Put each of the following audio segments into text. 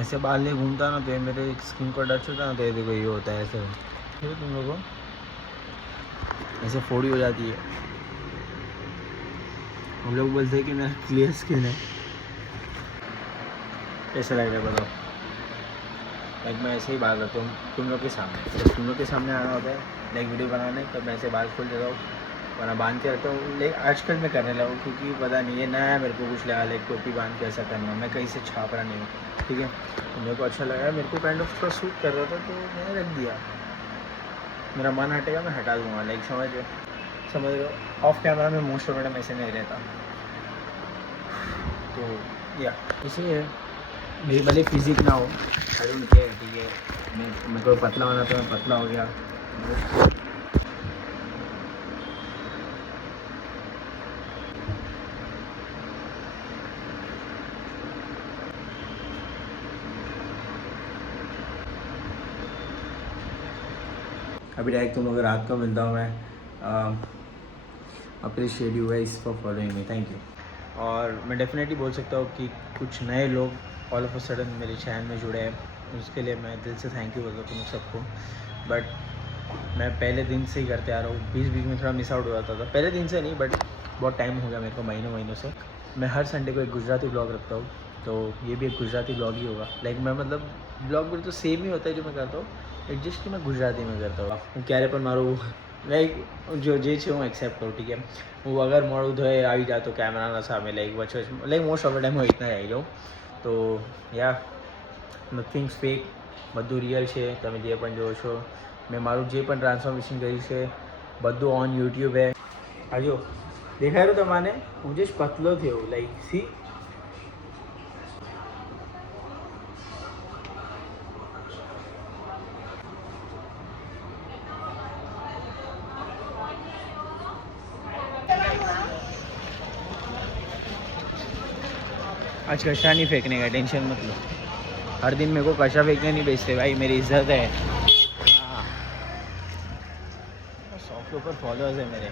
ऐसे बाल नहीं घूमता ना तो ये मेरे स्किन को टच होता ना तो ये देखो ये होता है ऐसे फिर तुम लोगों को ऐसे फोड़ी हो जाती है। हम लोग बोलते हैं कि मेरा क्लियर स्किन है। कैसा लग रहा है बताओ? लाइक मैं ऐसे ही बाल रखता हूँ तुम लोग के सामने, जब तुम लोग के सामने आना होता है लाइक वीडियो बनाने तब मैं ऐसे बाल खोल देता हूँ वरना बांध के रखता हूँ। लेकिन आजकल मैं करने लगा क्योंकि पता नहीं है नया मेरे को कुछ लगा लाइक टोपी बांध के ऐसा करना, मैं कहीं से छाप रहा नहीं हूँ ठीक है। तो मेरे को अच्छा लगा, मेरे को काइंड ऑफ थोड़ा सूट कर रहा था तो मैंने रख दिया। मेरा मन हटेगा मैं हटा दूँगा लाइक समझ रहे हो। ऑफ कैमरा में मोस्ट ऑफ टाइम ऐसे नहीं रहता तो या इसलिए मेरी भले फिजिक ना हो आई डोंट केयर ठीक है। मेरे को पतला होना तो मैं पतला हो गया। अभी डायरेक्ट तुम लोग रात को मिलता हूँ मैं। Appreciate you guys for following me, thank you. और मैं डेफिनेटली बोल सकता हूँ कि कुछ नए लोग ऑल ऑफ अ सडन मेरे चैनल में जुड़े हैं, उसके लिए मैं दिल से थैंक यू बोलता हूँ तुम सबको। बट मैं पहले दिन से ही करते आ रहा हूँ, बीच बीच में थोड़ा मिस आउट हो जाता था, पहले दिन से नहीं बट बहुत टाइम हो गया मेरे को, महीनों से। मैं हर संडे को एक गुजराती ब्लॉग रखता हूँ तो ये भी एक गुजराती ब्लॉग ही होगा। लाइक मैं मतलब ब्लॉग बोले तो सेम ही होता है जो मैं करता हूँ, एडजस्ट कि मैं गुजराती में करता हूँ। હું ક્યારે પણ મારું લાઈક જો જે છે હું એક્સેપ્ટ કરું ઠીક है। હું અગર મોડું ધોઈ આવી જાતો કેમેરાના સામે લાઈક વચ્ચે like most of the time હું રીતના આવી જાઉં તો યા નથિંગ્સ ફેક, બધું રિયલ છે। તમે જે પણ જોવો છો મેં મારું જે પણ ટ્રાન્સફોર્મેશન કર્યું છે બધું ઓન યુટ્યુબ હે। આ જો દેખાય રહ્યું તમને હું જે પતલો થયો લાઈક સી। आज कचरा नहीं फेंकने का टेंशन मत लो, हर दिन मेरे को कचरा फेंकने नहीं भेजते भाई, मेरी इज्जत है। हाँ 100 के ऊपर फॉलोअर्स है मेरे।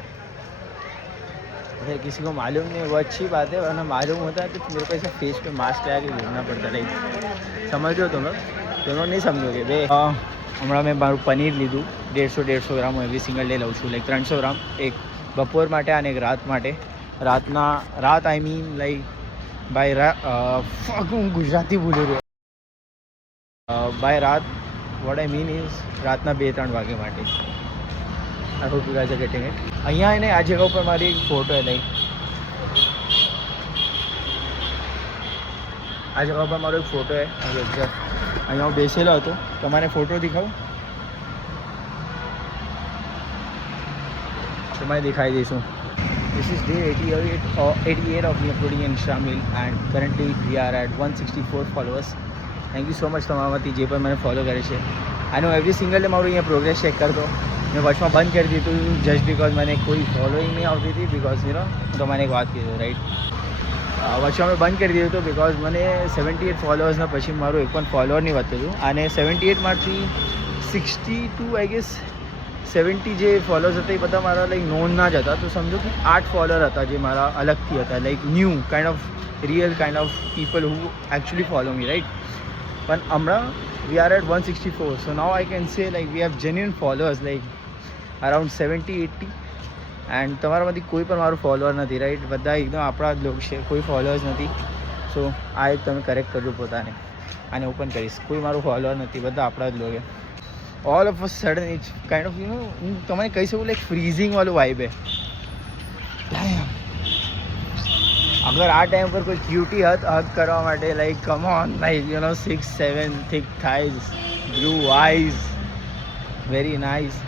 अगर किसी को मालूम नहीं वो अच्छी बात है, वरना मालूम होता है तो मेरे को ऐसा फेस पे मास्क लगा के घूमना पड़ता है। लाइक समझ रहे हो तुम लोग नहीं समझोगे बे। હમણાં મેં મારું પનીર લીધું 150 ગ્રામ હું એવરી સિંગલ ડે લઉં છું, લાઈક 300 ગ્રામ એક બપોર માટે અને એક રાત માટે। રાત આઈ મીન લાઈક બાય ફક હું ગુજરાતી ભૂલી રહ્યો। બાય રાત વોટ આઈ મીન ઇઝ રાતના 2-3 વાગે માટે। I hope you guys are getting it. અહીંયા એને આ જગા ઉપર મારી એક ફોટો है લાઈક આ જગા ઉપર મારો એક ફોટો है અહીંયા હું બેસેલો હતો, તમારે ફોટો દિખાવું તમારે દિખાઈ દઈશું। This is day 88 of me uploading in Instagram reel and currently we are at 164 followers। Thank you so much તમારામાંથી જે પણ મને ફોલો કરે છે। આનો એવરી સિંગલ ડે મારું અહીંયા પ્રોગ્રેસ ચેક કરતો। मैं वचमा बंद कर दी तो जस्ट बिकॉज मैंने कोई फॉलोइंग नहीं आती थी बिकॉज यू नो तो मैंने एक बात की राइट वचमा में बंद कर दिया तो बिकॉज मैंने 78 फॉलोअर्स પછી મારું એક પણ ફોલોઅર નહીં વધતું હતું અને 78 માંથી 62 આઈ ગેસ 70 જે ફોલોઅર્સ હતા એ બધા મારા લાઈક નોન ના જ હતા। તો સમજો કે 8 ફોલોઅર હતા જે મારા અલગથી હતા like new kind of real kind of people who actually follow me right. પણ હમણાં we are at 164 so now I can say like we have genuine followers like around 70-80 and તમારામાંથી કોઈ પણ મારું ફોલોઅર નથી રાઈટ, બધા એકદમ આપણા જ લોક છે, કોઈ ફોલોઅર્સ નથી। સો આ એક તમે કરેક્ટ કરજો પોતાને, આને ઓપન કરીશ, કોઈ મારું ફોલોઅર નથી, બધા આપણા જ લોક છે। All of a sudden it's kind of you know હું તમને કહી શકું લાઈક ફ્રીઝિંગ વાળું વાઇબ है। अगर आ टाइम पर कोई क्यूटी हग करवा માટે like come on like you know 6-7 thick thighs, blue eyes, very nice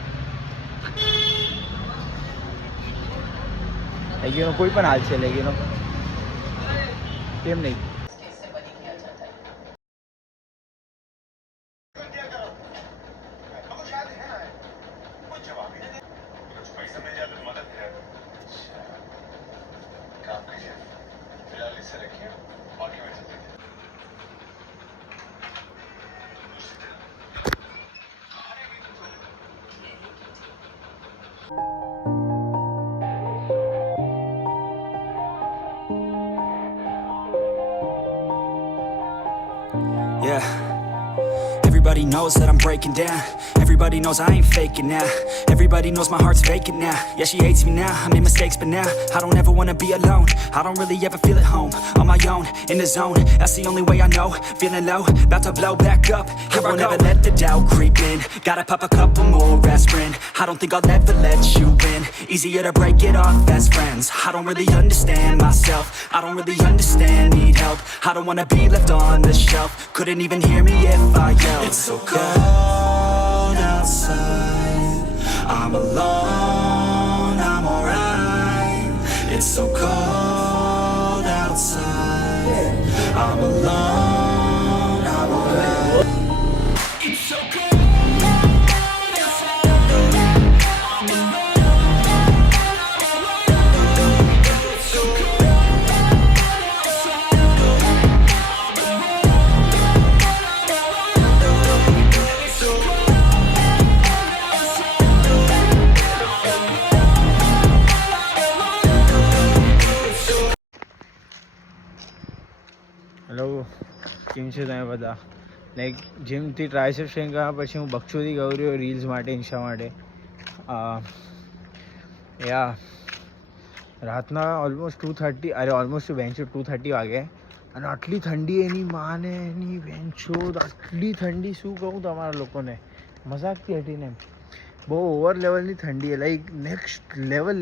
like you know કોઈ પણ હાલ છે લાઈક યુ નો કેમ નહીં। Yeah, Everybody knows that I'm breaking down. Everybody knows I ain't faking now. Everybody knows my heart's vacant now. Yeah, she hates me now, I made mistakes but now I don't ever wanna be alone. I don't really ever feel at home. On my own, in the zone, that's the only way I know. Feeling low, about to blow back up. I won't ever let the doubt creep in. Gotta pop a couple more aspirin. I don't think I'll ever let you in. Easier to break it off best friends. I don't really understand myself. I don't really understand, need help. I don't wanna be left on the shelf. Couldn't even hear me if I yelled. It's so cold outside. I'm alone, I'm alright. It's so cold outside. I'm alone, I'm alright. It's so cold. Hello, કેમ છો તમે બધા? Like જીમથી tricep strain કર્યા પછી હું બક્ષુથી ગયો રહ્યો reels માટે, ઇન્સ્ટા માટે. યા રાતના ઓલમોસ્ટ 2:30, અરે ઓલમોસ્ટ બેન્ચો 2:30 વાગે, અને આટલી ઠંડી એની માને એની બેન્ચો, આટલી ઠંડી શું કહું તમારા લોકોને, મજાકથી હટીને. બહુ ઓવર લેવલની ઠંડી, લાઈક નેક્સ્ટ લેવલ